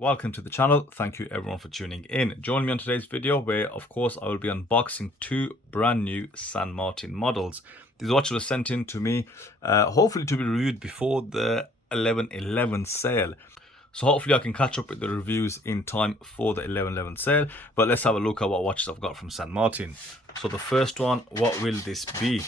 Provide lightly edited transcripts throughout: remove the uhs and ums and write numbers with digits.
Welcome to the channel. Thank you everyone for tuning in. Join me on today's video where of course I will be unboxing two brand new San Martin models. These watches were sent in to me hopefully to be reviewed before the 11/11 sale. So hopefully I can catch up with the reviews in time for the 11/11 sale. But let's have a look at what watches I've got from San Martin. So the first one, what will this be?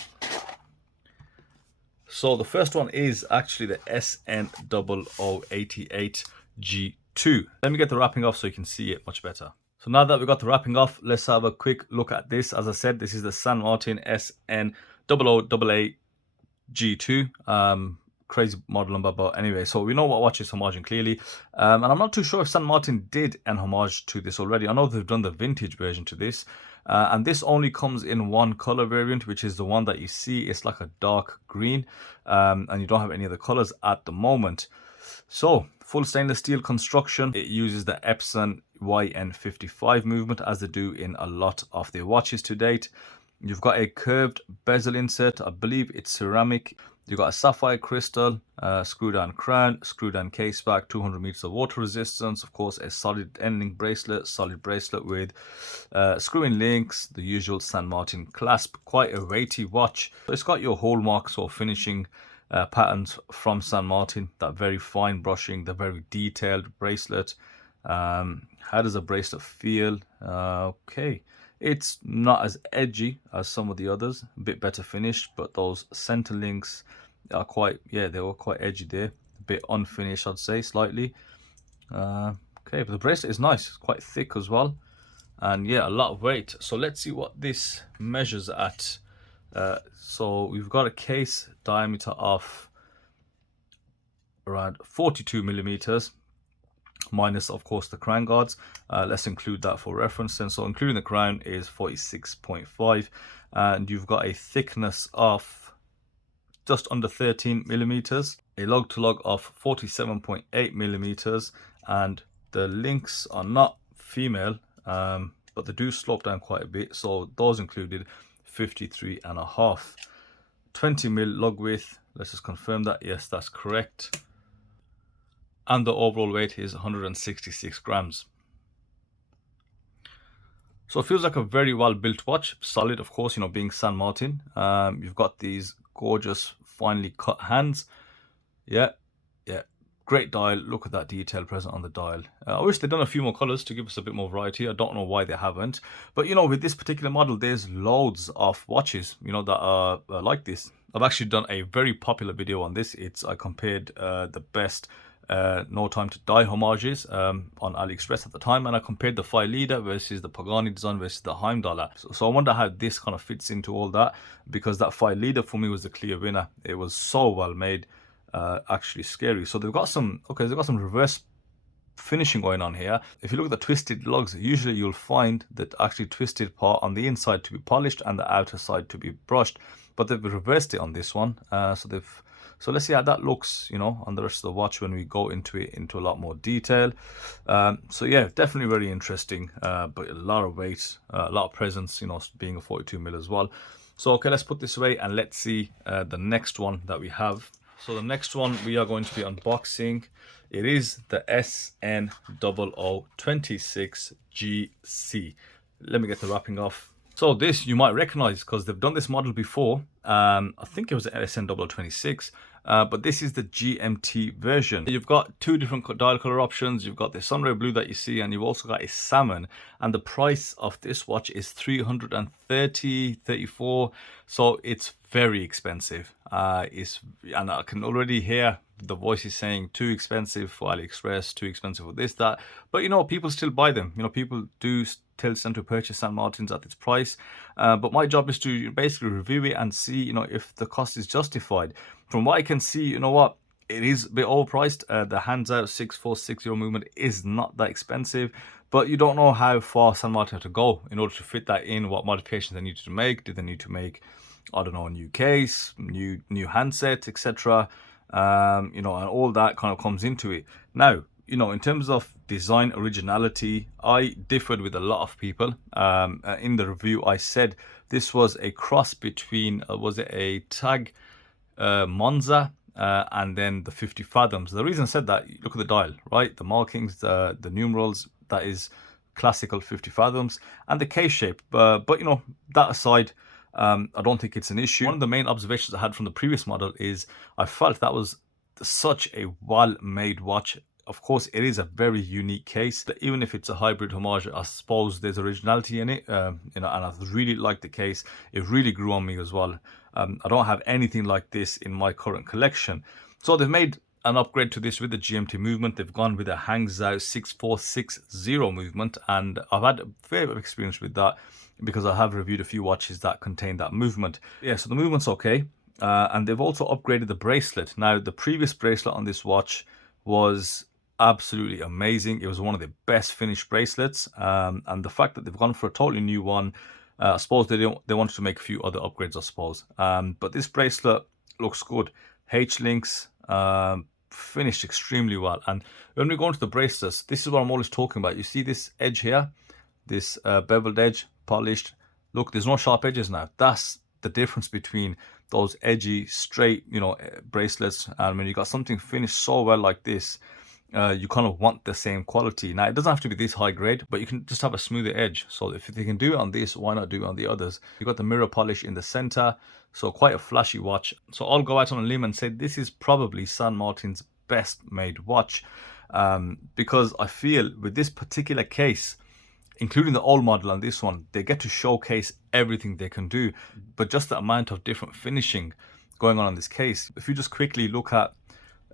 So the first one is actually the SN0088G2. Let me get the wrapping off so you can see it much better. So now that we got the wrapping off, let's have a quick look at this. As I said, this is the San Martin SN0088G2. Crazy model number, but anyway, so we know what watch is homaging clearly. And I'm not too sure if San Martin did an homage to this already. I know they've done the vintage version to this. And this only comes in one color variant, which is the one that you see. It's like a dark green, and you don't have any other colors at the moment. So full stainless steel construction. It uses the Epson YN55 movement as they do in a lot of their watches to date. You've got a curved bezel insert. I believe it's ceramic. You've got a sapphire crystal, screw down crown, screw down case back, 200 meters of water resistance. Of course, a solid ending bracelet, solid bracelet with screw-in links, the usual San Martin clasp. Quite a weighty watch. It's got your hallmarks or finishing patterns from San Martin. That very fine brushing, the very detailed bracelet. How does a bracelet feel? Okay. It's not as edgy as some of the others, a bit better finished, but those center links are quite, yeah, they were quite edgy there. A bit unfinished, I'd say, slightly. Okay, but the bracelet is nice. It's quite thick as well. And yeah, a lot of weight. So let's see what this measures at. So we've got a case diameter of around 42 millimeters. Minus of course the crown guards. Let's include that for reference then. So including the crown is 46.5, and you've got a thickness of just under 13 millimeters, a lug to lug of 47.8 millimeters, and the links are not female, but they do slope down quite a bit, so those included 53.5. 20 mil lug width. Let's just confirm that. Yes, that's correct. And the overall weight is 166 grams. So it feels like a very well built watch. Solid, of course, you know, being San Martin. You've got these gorgeous finely cut hands. Yeah, great dial. Look at that detail present on the dial. I wish they'd done a few more colors to give us a bit more variety. I don't know why they haven't, but you know, with this particular model, there's loads of watches, you know, that are like this. I've actually done a very popular video on this. I compared the best No Time to Die homages on AliExpress at the time, and I compared the Phi Leader versus the Pagani design versus the Heimdallr. So I wonder how this kind of fits into all that, because that Phi Leader for me was the clear winner. It was so well made, actually scary. So they've got some, okay, they've got some reverse finishing going on here. If you look at the twisted lugs, usually you'll find that actually twisted part on the inside to be polished and the outer side to be brushed, but they've reversed it on this one. So let's see how that looks, you know, on the rest of the watch when we go into it into a lot more detail. So yeah, definitely very interesting, but a lot of weight, a lot of presence, you know, being a 42 mil as well. So okay, let's put this away and let's see the next one that we have. So the next one we are going to be unboxing, it is the SN0026GC. Let me get the wrapping off. So this you might recognize because they've done this model before. I think it was the SN0026, but this is the GMT version. You've got two different dial color options. You've got the sunray blue that you see, and you've also got a salmon. And the price of this watch is 334. So it's very expensive. And I can already hear the voices saying too expensive for AliExpress, too expensive for this, that. But you know, people still buy them. You know, people do still tend to purchase San Martins at its price. But my job is to basically review it and see, you know, if the cost is justified. From what I can see, you know what, it is a bit overpriced. The hands out 6460 movement is not that expensive, but you don't know how far San Martin had to go in order to fit that in, what modifications they needed to make. Did they need to make, I don't know, a new case, new handset, etc. You know, and all that kind of comes into it. Now, you know, in terms of design originality, I differed with a lot of people. In the review, I said this was a cross between, was it a Tag Monza and then the 50 fathoms. The reason I said that, look at the dial, right? The markings, the numerals, that is classical 50 fathoms, and the case shape. But you know, that aside, I don't think it's an issue. One of the main observations I had from the previous model is I felt that was such a well-made watch. Of course, it is a very unique case. Even if it's a hybrid homage, I suppose there's originality in it. You know, and I really like the case. It really grew on me as well. I don't have anything like this in my current collection. So they've made an upgrade to this with the GMT movement. They've gone with a Hangzhou 6460 movement, and I've had a fair bit of experience with that because I have reviewed a few watches that contain that movement. Yeah, so the movement's okay. And they've also upgraded the bracelet. Now, the previous bracelet on this watch was absolutely amazing. It was one of the best finished bracelets, and the fact that they've gone for a totally new one, I suppose they wanted to make a few other upgrades, I suppose. But this bracelet looks good. H-links, finished extremely well. And when we go into the bracelets, this is what I'm always talking about. You see this edge here, this beveled edge, polished. Look, there's no sharp edges now. That's the difference between those edgy, straight, you know, bracelets, and when you got something finished so well like this, you kind of want the same quality. Now, it doesn't have to be this high grade, but you can just have a smoother edge. So if they can do it on this, why not do it on the others? You got the mirror polish in the center, so quite a flashy watch. So I'll go out on a limb and say this is probably San Martin's best made watch, because I feel with this particular case, including the old model and this one, they get to showcase everything they can do. But just the amount of different finishing going on in this case, if you just quickly look at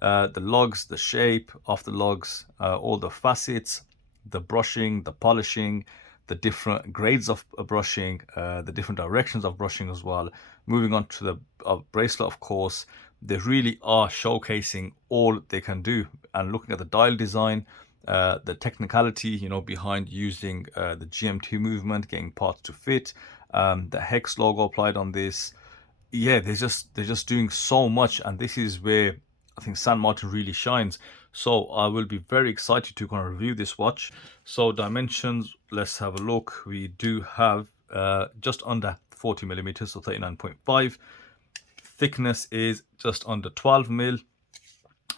the lugs, the shape of the lugs, all the facets, the brushing, the polishing, the different grades of brushing, the different directions of brushing as well. Moving on to the bracelet, of course, they really are showcasing all they can do. And looking at the dial design, the technicality, you know, behind using the GMT movement, getting parts to fit, the hex logo applied on this. Yeah, they're just doing so much, and this is where I think San Martin really shines. So I will be very excited to kind of review this watch. So dimensions, let's have a look. We do have just under 40 millimeters, so 39.5. Thickness is just under 12 mil.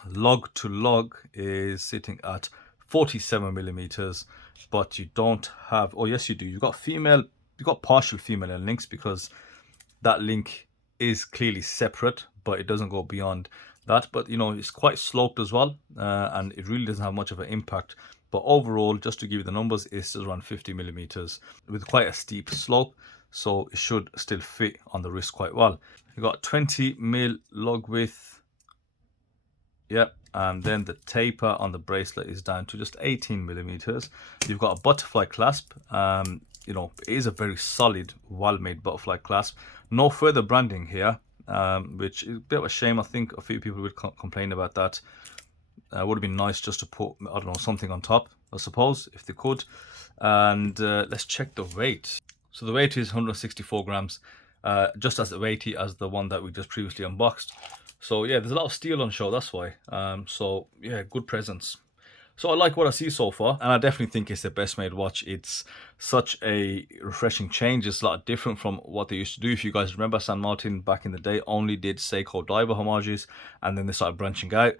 Lug to lug is sitting at 47 millimeters, but you don't have, oh yes you do, you've got partial female links, because that link is clearly separate, but it doesn't go beyond that. But you know, it's quite sloped as well, and it really doesn't have much of an impact. But overall, just to give you the numbers, it's just around 50 millimeters with quite a steep slope, so it should still fit on the wrist quite well. You've got 20 mil lug width. Yep, and then the taper on the bracelet is down to just 18 millimeters. You've got a butterfly clasp. You know, it is a very solid, well-made butterfly clasp. No further branding here, which is a bit of a shame. I think a few people would complain about that. Would have been nice just to put, I don't know, something on top, I suppose, if they could. And let's check the weight. So the weight is 164 grams, just as weighty as the one that we just previously unboxed. So yeah, there's a lot of steel on show, that's why. So yeah, good presence. So I like what I see so far, and I definitely think it's the best made watch. It's such a refreshing change. It's a lot different from what they used to do. If you guys remember, San Martin back in the day only did Seiko diver homages, and then they started branching out.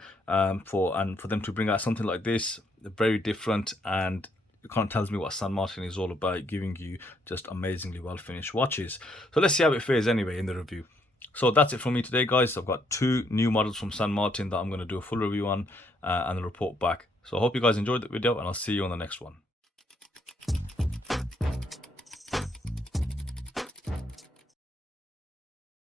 For them to bring out something like this, very different, and it kind of tells me what San Martin is all about, giving you just amazingly well finished watches. So let's see how it fares anyway in the review. So that's it from me today, guys. I've got 2 new models from San Martin that I'm going to do a full review on and a report back. So I hope you guys enjoyed the video, and I'll see you on the next one.